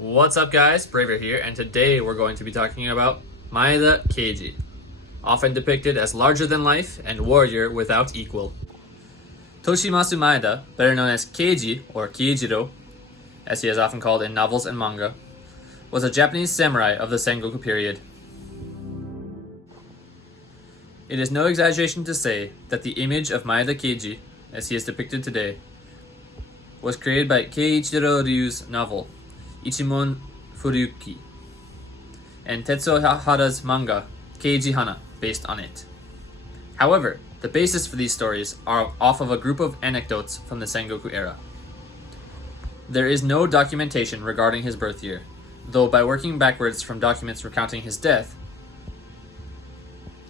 What's up guys, Braver here, and today we're going to be talking about Maeda Keiji, often depicted as larger than life and warrior without equal. Toshimasu Maeda, better known as Keiji or Keijiro, as he is often called in novels and manga, was a Japanese samurai of the Sengoku period. It is no exaggeration to say that the image of Maeda Keiji, as he is depicted today, was created by Keijiro Ryu's novel, Ichimon Furyuki, and Tetsuo Hara's manga, Keiji Hana, based on it. However, the basis for these stories are off of a group of anecdotes from the Sengoku era. There is no documentation regarding his birth year, though by working backwards from documents recounting his death,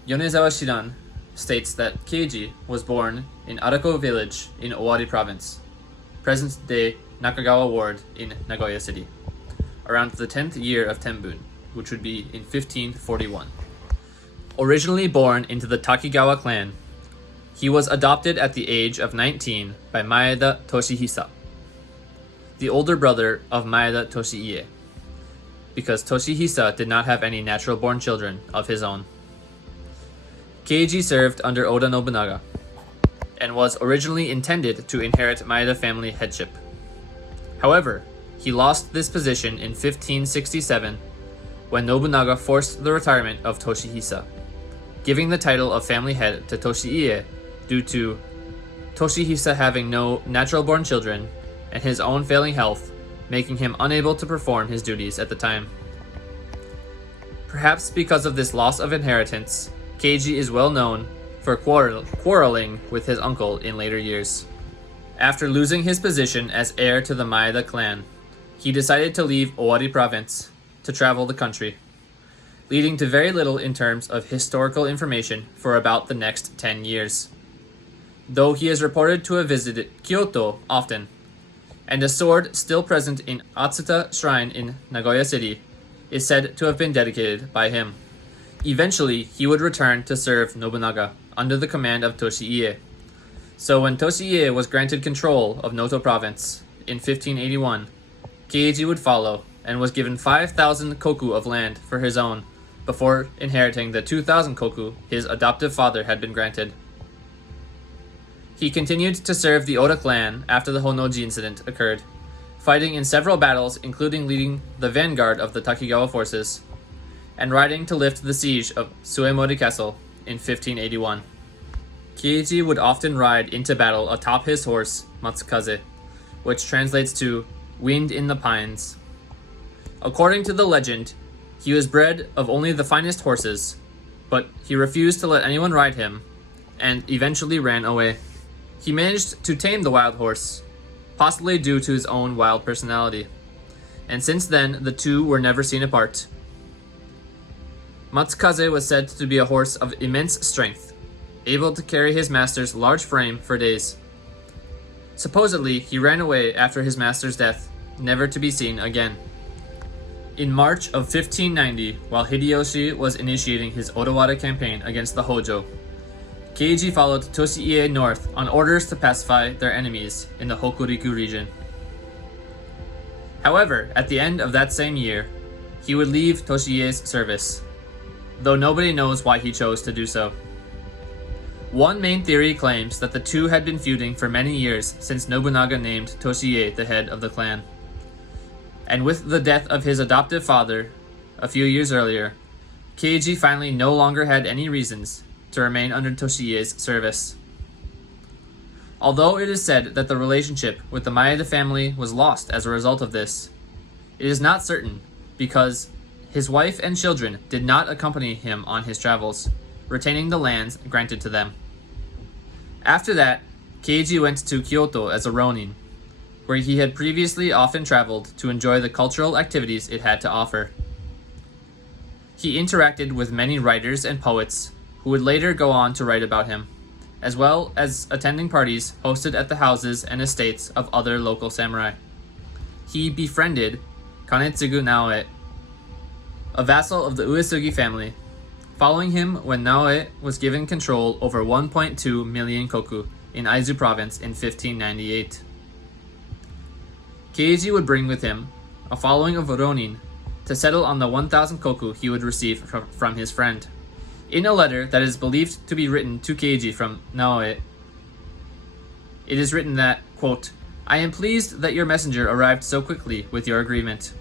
Yonezawa Shidan states that Keiji was born in Arako village in Owari province, present-day Nakagawa ward in Nagoya city, around the 10th year of Tenbun, which would be in 1541. Originally born into the Takigawa Clan, he was adopted at the age of 19 by Maeda Toshihisa, the older brother of Maeda Toshiie, because Toshihisa did not have any natural-born children of his own. Keiji served under Oda Nobunaga, and was originally intended to inherit Maeda family headship. However, he lost this position in 1567 when Nobunaga forced the retirement of Toshihisa, giving the title of family head to Toshiie due to Toshihisa having no natural-born children and his own failing health, making him unable to perform his duties at the time. Perhaps because of this loss of inheritance, Keiji is well known for quarreling with his uncle in later years. After losing his position as heir to the Maeda clan, he decided to leave Owari province to travel the country, leading to very little in terms of historical information for about the next 10 years. Though he is reported to have visited Kyoto often, and a sword still present in Atsuta Shrine in Nagoya City is said to have been dedicated by him. Eventually, he would return to serve Nobunaga under the command of Toshiie. So when Toshiie was granted control of Noto province in 1581, Keiji would follow and was given 5,000 koku of land for his own before inheriting the 2,000 koku his adoptive father had been granted. He continued to serve the Oda clan after the Honnoji incident occurred, fighting in several battles including leading the vanguard of the Takigawa forces, and riding to lift the siege of Suemori Castle in 1581. Keiji would often ride into battle atop his horse, Matsukaze, which translates to wind in the pines. According to the legend, he was bred of only the finest horses, but he refused to let anyone ride him, and eventually ran away. He managed to tame the wild horse, possibly due to his own wild personality, and since then the two were never seen apart. Matsukaze was said to be a horse of immense strength, able to carry his master's large frame for days. Supposedly, he ran away after his master's death, never to be seen again. In March of 1590, while Hideyoshi was initiating his Odawara campaign against the Hojo, Keiji followed Toshiie north on orders to pacify their enemies in the Hokuriku region. However, at the end of that same year, he would leave Toshiie's service, though nobody knows why he chose to do so. One main theory claims that the two had been feuding for many years since Nobunaga named Toshiie the head of the clan. And with the death of his adoptive father a few years earlier, Keiji finally no longer had any reasons to remain under Toshiie's service. Although it is said that the relationship with the Maeda family was lost as a result of this, it is not certain because his wife and children did not accompany him on his travels, retaining the lands granted to them. After that, Keiji went to Kyoto as a ronin, where he had previously often traveled to enjoy the cultural activities it had to offer. He interacted with many writers and poets who would later go on to write about him, as well as attending parties hosted at the houses and estates of other local samurai. He befriended Kanetsugu Naoe, a vassal of the Uesugi family, following him when Naoe was given control over 1.2 million koku in Aizu province in 1598. Keiji would bring with him a following of Ronin, to settle on the 1,000 koku he would receive from his friend. In a letter that is believed to be written to Keiji from Naoe, it is written that, quote, "I am pleased that your messenger arrived so quickly with your agreement.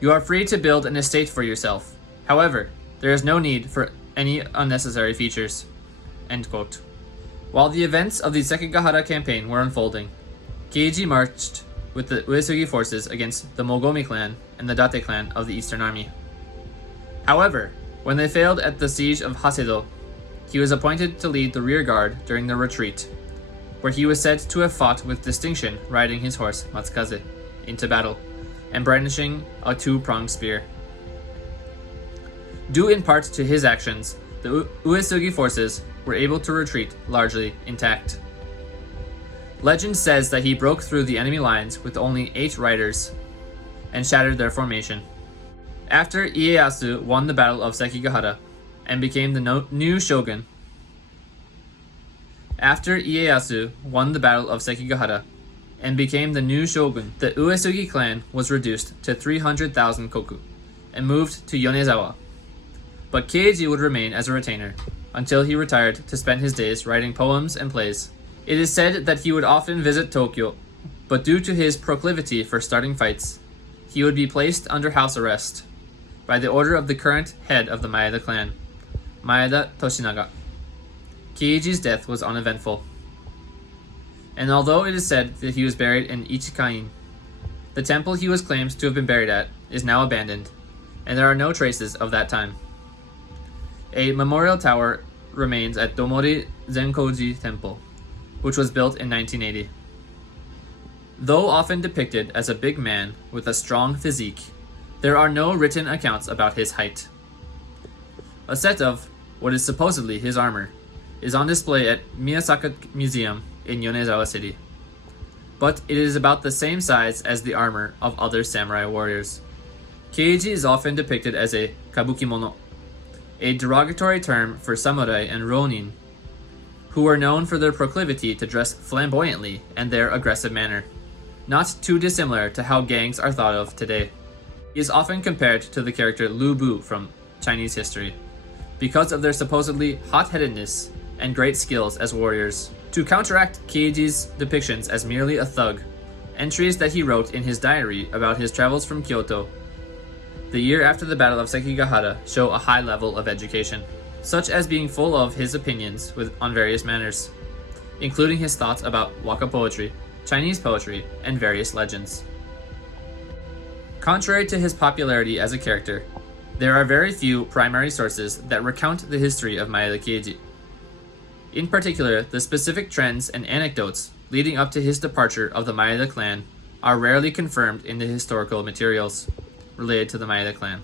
You are free to build an estate for yourself. However, there is no need for any unnecessary features." End quote. While the events of the Sekigahara campaign were unfolding, Keiji marched with the Uesugi forces against the Mogami clan and the Date clan of the Eastern Army. However, when they failed at the siege of Hasedo, he was appointed to lead the rear guard during the retreat, where he was said to have fought with distinction riding his horse Matsukaze into battle and brandishing a two-pronged spear. Due in part to his actions, the Uesugi forces were able to retreat largely intact. Legend says that he broke through the enemy lines with only 8 riders and shattered their formation. After Ieyasu won the Battle of Sekigahara and became the new shogun, the Uesugi clan was reduced to 300,000 koku and moved to Yonezawa. But Keiji would remain as a retainer until he retired to spend his days writing poems and plays. It is said that he would often visit Tokyo, but due to his proclivity for starting fights, he would be placed under house arrest by the order of the current head of the Maeda clan, Maeda Toshinaga. Keiji's death was uneventful, and although it is said that he was buried in Ichikain, the temple he was claimed to have been buried at is now abandoned, and there are no traces of that time. A memorial tower remains at Domori Zenkoji Temple, which was built in 1980. Though often depicted as a big man with a strong physique, there are no written accounts about his height. A set of what is supposedly his armor is on display at Miyasaka Museum in Yonezawa City, but it is about the same size as the armor of other samurai warriors. Keiji is often depicted as a kabukimono, a derogatory term for samurai and ronin, who are known for their proclivity to dress flamboyantly and their aggressive manner, not too dissimilar to how gangs are thought of today. He is often compared to the character Lu Bu from Chinese history, because of their supposedly hot-headedness and great skills as warriors. To counteract Keiji's depictions as merely a thug, entries that he wrote in his diary about his travels from Kyoto the year after the Battle of Sekigahara show a high level of education, such as being full of his opinions on various matters, including his thoughts about waka poetry, Chinese poetry, and various legends. Contrary to his popularity as a character, there are very few primary sources that recount the history of Maeda Keiji. In particular, the specific trends and anecdotes leading up to his departure of the Maeda clan are rarely confirmed in the historical materials related to the Maeda clan.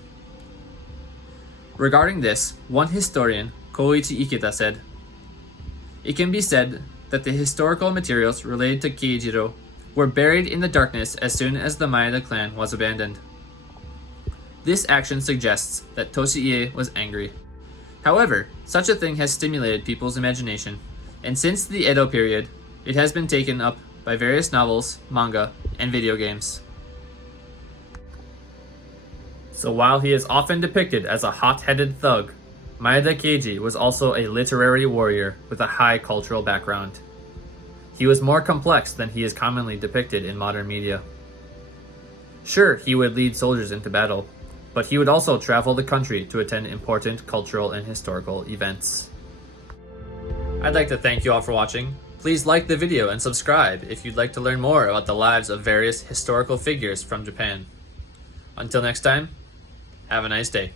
Regarding this, one historian, Koichi Ikeda, said, "It can be said that the historical materials related to Keijiro were buried in the darkness as soon as the Maeda clan was abandoned. This action suggests that Toshiie was angry. However, such a thing has stimulated people's imagination, and since the Edo period, it has been taken up by various novels, manga, and video games." So while he is often depicted as a hot-headed thug, Maeda Keiji was also a literary warrior with a high cultural background. He was more complex than he is commonly depicted in modern media. Sure, he would lead soldiers into battle, but he would also travel the country to attend important cultural and historical events. I'd like to thank you all for watching. Please like the video and subscribe if you'd like to learn more about the lives of various historical figures from Japan. Until next time, have a nice day.